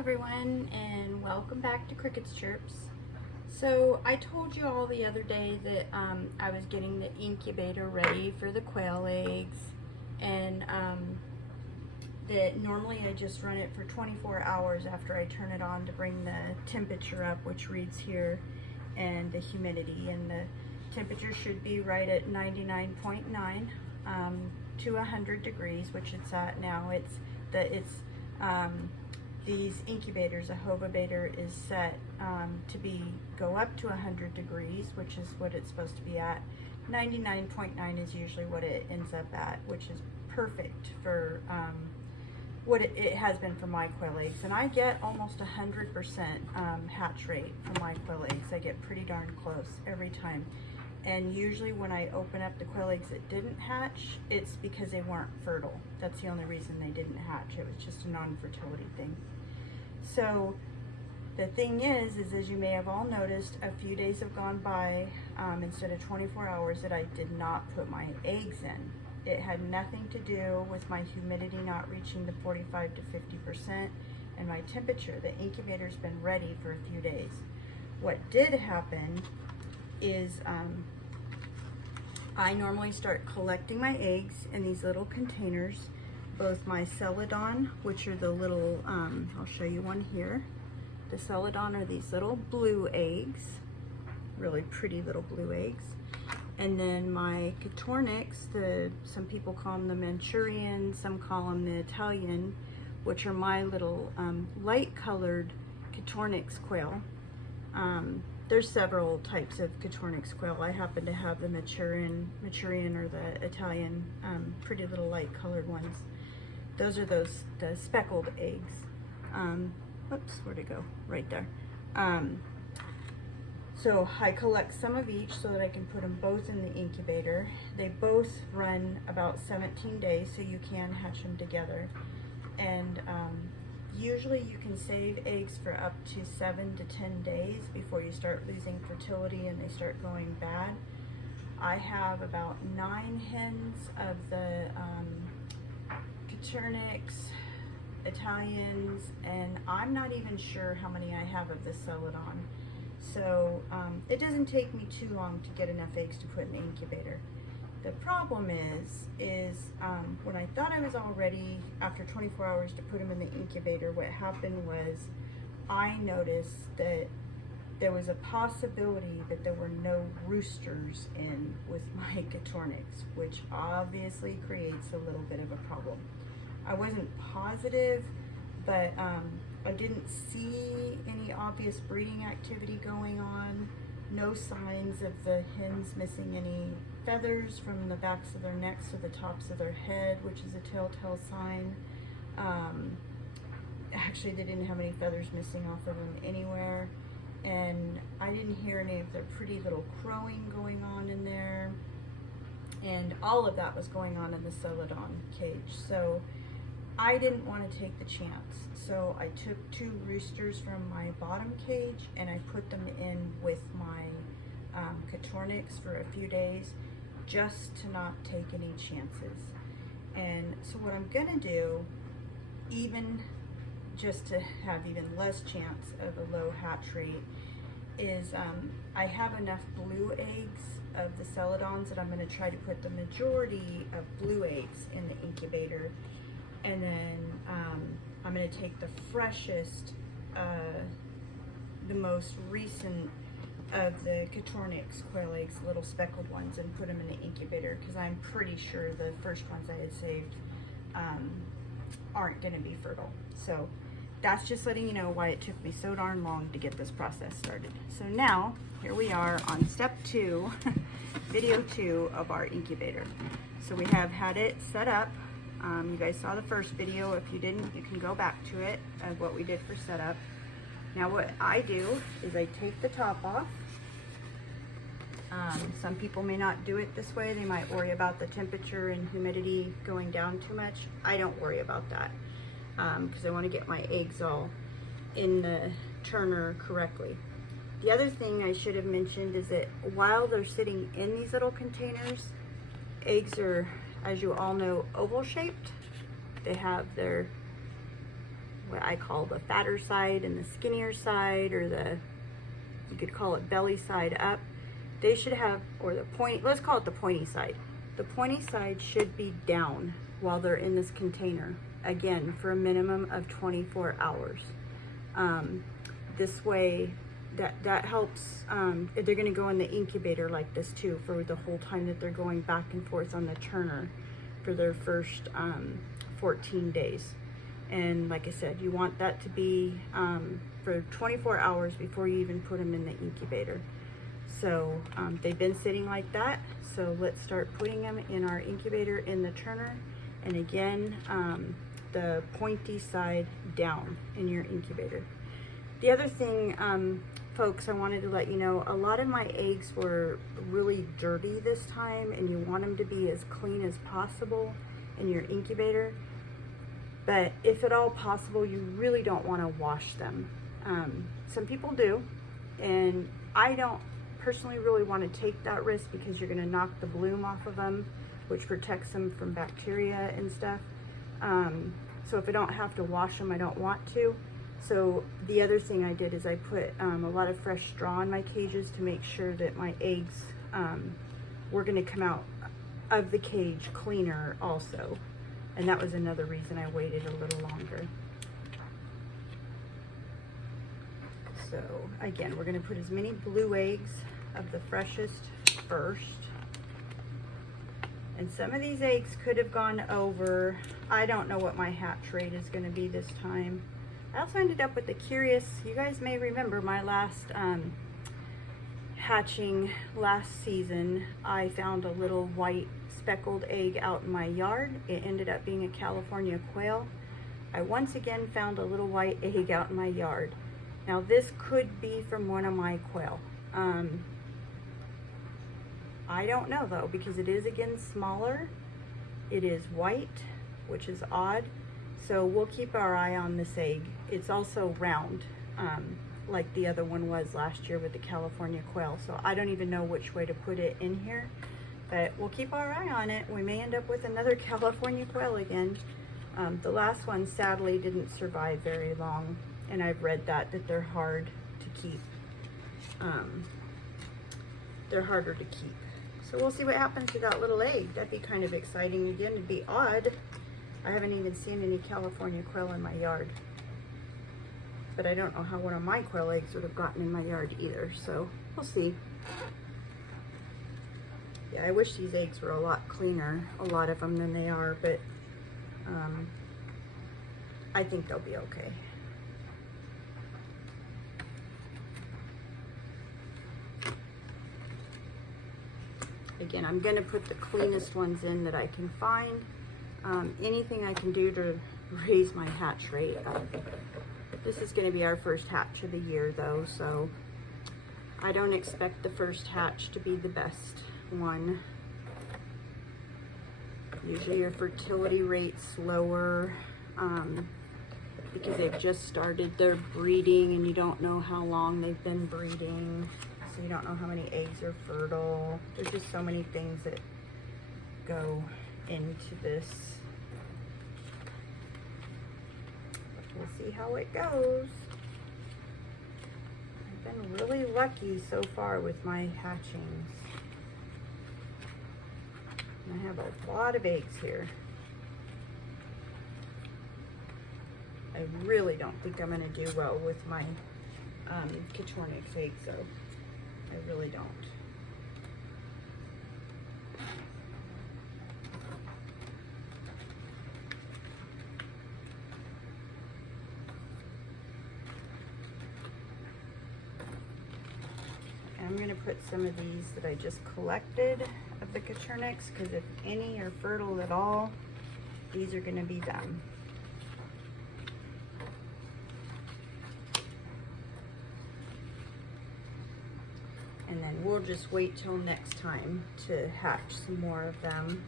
everyone, and welcome back to Cricket's Chirps. So I told you all the other day that I was getting the incubator ready for the quail eggs, and that normally I just run it for 24 hours after I turn it on to bring the temperature up, which reads here, and the humidity, and the temperature should be right at 99.9 to 100 degrees, which it's at now. These incubators, a incubator is set to go up to 100 degrees, which is what it's supposed to be at. 99.9 is usually what it ends up at, which is perfect for what it has been for my quail eggs. And I get almost 100% hatch rate for my quail eggs. I get pretty darn close every time. And usually when I open up the quail eggs that didn't hatch, it's because they weren't fertile. That's the only reason they didn't hatch. It was just a non-fertility thing. So the thing is as you may have all noticed, a few days have gone by instead of 24 hours that I did not put my eggs in. It had nothing to do with my humidity not reaching the 45 to 50% and my temperature. The incubator's been ready for a few days. What did happen is I normally start collecting my eggs in these little containers, both my celadon, which are the little, I'll show you one here. The celadon are these little blue eggs, really pretty little blue eggs. And then my Catornix, some people call them the Manchurian, some call them the Italian, which are my little light colored Catornix quail. There's several types of Catornix quail. I happen to have the Manchurian or the Italian, pretty little light colored ones. Those are the speckled eggs. Whoops, where'd it go? Right there. So I collect some of each so that I can put them both in the incubator. They both run about 17 days, so you can hatch them together. And usually you can save eggs for up to 7 to 10 days before you start losing fertility and they start going bad. I have about 9 hens of the Catornix, Italians, and I'm not even sure how many I have of the celadon. So it doesn't take me too long to get enough eggs to put in the incubator. The problem is when I thought I was all ready after 24 hours to put them in the incubator, what happened was I noticed that there was a possibility that there were no roosters in with my Catornix, which obviously creates a little bit of a problem. I wasn't positive, but I didn't see any obvious breeding activity going on. No signs of the hens missing any feathers from the backs of their necks to the tops of their head, which is a telltale sign. Actually, they didn't have any feathers missing off of them anywhere. And I didn't hear any of their pretty little crowing going on in there. And all of that was going on in the celadon cage. So I didn't want to take the chance. So I took 2 roosters from my bottom cage and I put them in with my Catornix for a few days just to not take any chances. And so what I'm gonna do, even just to have even less chance of a low hatch rate, is I have enough blue eggs of the celadons that I'm gonna try to put the majority of blue eggs in the incubator. And then I'm going to take the freshest, the most recent of the Catornix quail eggs, little speckled ones, and put them in the incubator, because I'm pretty sure the first ones I had saved aren't going to be fertile. So that's just letting you know why it took me so darn long to get this process started. So now, here we are on step 2, video 2 of our incubator. So we have had it set up. You guys saw the first video. If you didn't, you can go back to it of what we did for setup. Now what I do is I take the top off. Some people may not do it this way. They might worry about the temperature and humidity going down too much. I don't worry about that because I want to get my eggs all in the turner correctly. The other thing I should have mentioned is that while they're sitting in these little containers, eggs are, as you all know, oval shaped. They have their what I call the fatter side and the skinnier side, or you could call it belly side up. They should have, or the point, let's call it the pointy side. The pointy side should be down while they're in this container, again, for a minimum of 24 hours. This way, that helps. They're gonna go in the incubator like this too for the whole time that they're going back and forth on the turner for their first 14 days. And like I said, you want that to be for 24 hours before you even put them in the incubator. So they've been sitting like that. So let's start putting them in our incubator in the turner. And again, the pointy side down in your incubator. The other thing, folks, I wanted to let you know, a lot of my eggs were really dirty this time, and you want them to be as clean as possible in your incubator. But if at all possible, you really don't want to wash them. Some people do, and I don't personally really want to take that risk because you're going to knock the bloom off of them, which protects them from bacteria and stuff. So if I don't have to wash them, I don't want to. So the other thing I did is I put a lot of fresh straw in my cages to make sure that my eggs were going to come out of the cage cleaner also. And that was another reason I waited a little longer. So again, we're going to put as many blue eggs of the freshest first. And some of these eggs could have gone over. I don't know what my hatch rate is going to be this time. I also ended up with a curious, you guys may remember my last hatching last season. I found a little white speckled egg out in my yard. It ended up being a California quail. I once again found a little white egg out in my yard. Now this could be from one of my quail. I don't know though, because it is again smaller. It is white, which is odd. So we'll keep our eye on this egg. It's also round, like the other one was last year with the California quail. So I don't even know which way to put it in here, but we'll keep our eye on it. We may end up with another California quail again. The last one sadly didn't survive very long, and I've read that they're hard to keep. They're harder to keep. So we'll see what happens to that little egg. That'd be kind of exciting again. It'd be odd. I haven't even seen any California quail in my yard. But I don't know how one of my quail eggs would have gotten in my yard either. So we'll see. Yeah, I wish these eggs were a lot cleaner, a lot of them, than they are. But I think they'll be okay. Again, I'm going to put the cleanest ones in that I can find. Anything I can do to raise my hatch rate up. This is going to be our first hatch of the year though, so I don't expect the first hatch to be the best one. Usually your fertility rate's lower because they've just started their breeding and you don't know how long they've been breeding. So you don't know how many eggs are fertile. There's just so many things that go into this. We'll see how it goes. I've been really lucky so far with my hatchings. And I have a lot of eggs here. I really don't think I'm going to do well with my Quichornix eggs though. I really don't. I'm going to put some of these that I just collected of the Quichornix, because if any are fertile at all, these are going to be them. And then we'll just wait till next time to hatch some more of them.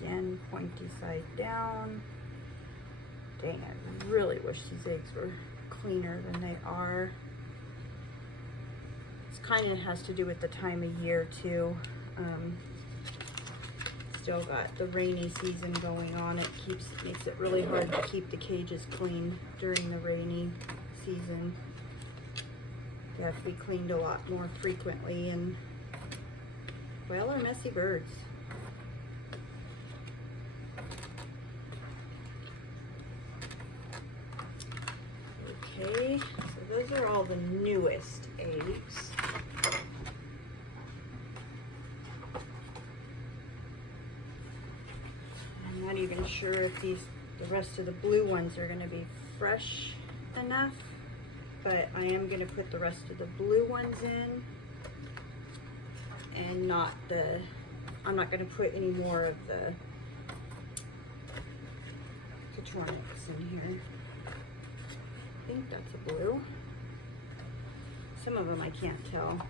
Again, pointy side down. Dang it, I really wish these eggs were cleaner than they are. It's kind of has to do with the time of year too. Still got the rainy season going on. It makes it really hard to keep the cages clean during the rainy season. They have to be cleaned a lot more frequently, and quail are messy birds. Okay, so those are all the newest eggs. I'm not even sure if the rest of the blue ones are going to be fresh enough, but I am going to put the rest of the blue ones in, and I'm not going to put any more of the Catronics in here. I think that's a blue. Some of them I can't tell.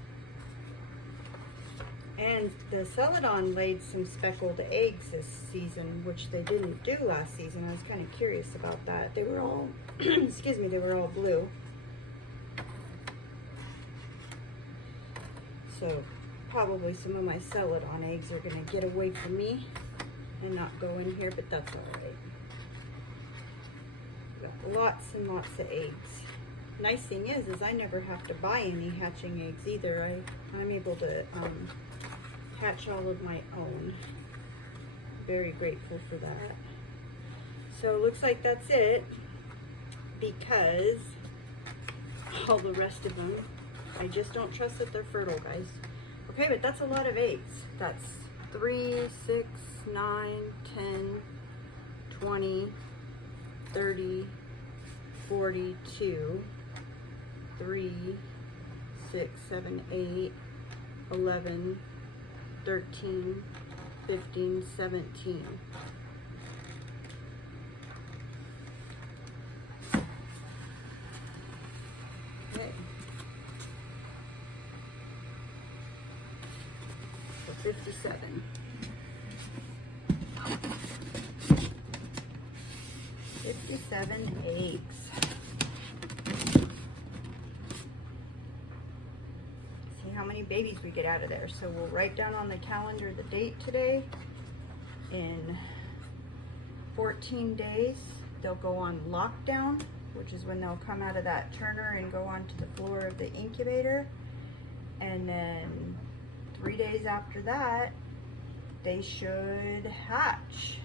And the Celadon laid some speckled eggs this season, which they didn't do last season. I was kind of curious about that. They were all, excuse me, they were all blue. So probably some of my Celadon eggs are going to get away from me and not go in here, but that's all right. Got lots and lots of eggs. Nice thing is I never have to buy any hatching eggs either. I'm able to hatch all of my own. Very grateful for that. So it looks like that's it, because all the rest of them, I just don't trust that they're fertile, guys. Okay, but that's a lot of eggs. That's 3, 6, 9, 10, 20, 30, 42, 3, 6, 7, 8, 11, 13, 15, 17. Okay. So 57. 57 eggs. How many babies we get out of there. So we'll write down on the calendar the date today. In 14 days they'll go on lockdown, which is when they'll come out of that turner and go onto the floor of the incubator. And then 3 days after that they should hatch.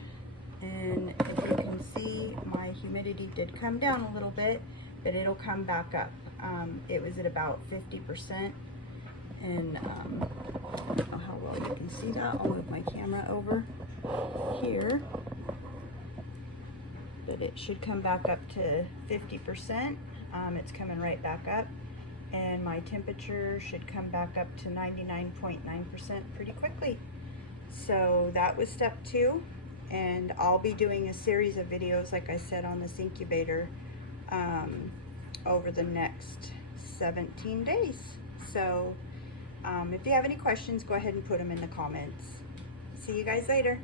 And if you can see, my humidity did come down a little bit, but it'll come back up. It was at about 50%. And I don't know how well you can see that. I'll move my camera over here. But it should come back up to 50%. It's coming right back up. And my temperature should come back up to 99.9% pretty quickly. So that was step 2. And I'll be doing a series of videos, like I said, on this incubator over the next 17 days. So if you have any questions, go ahead and put them in the comments. See you guys later.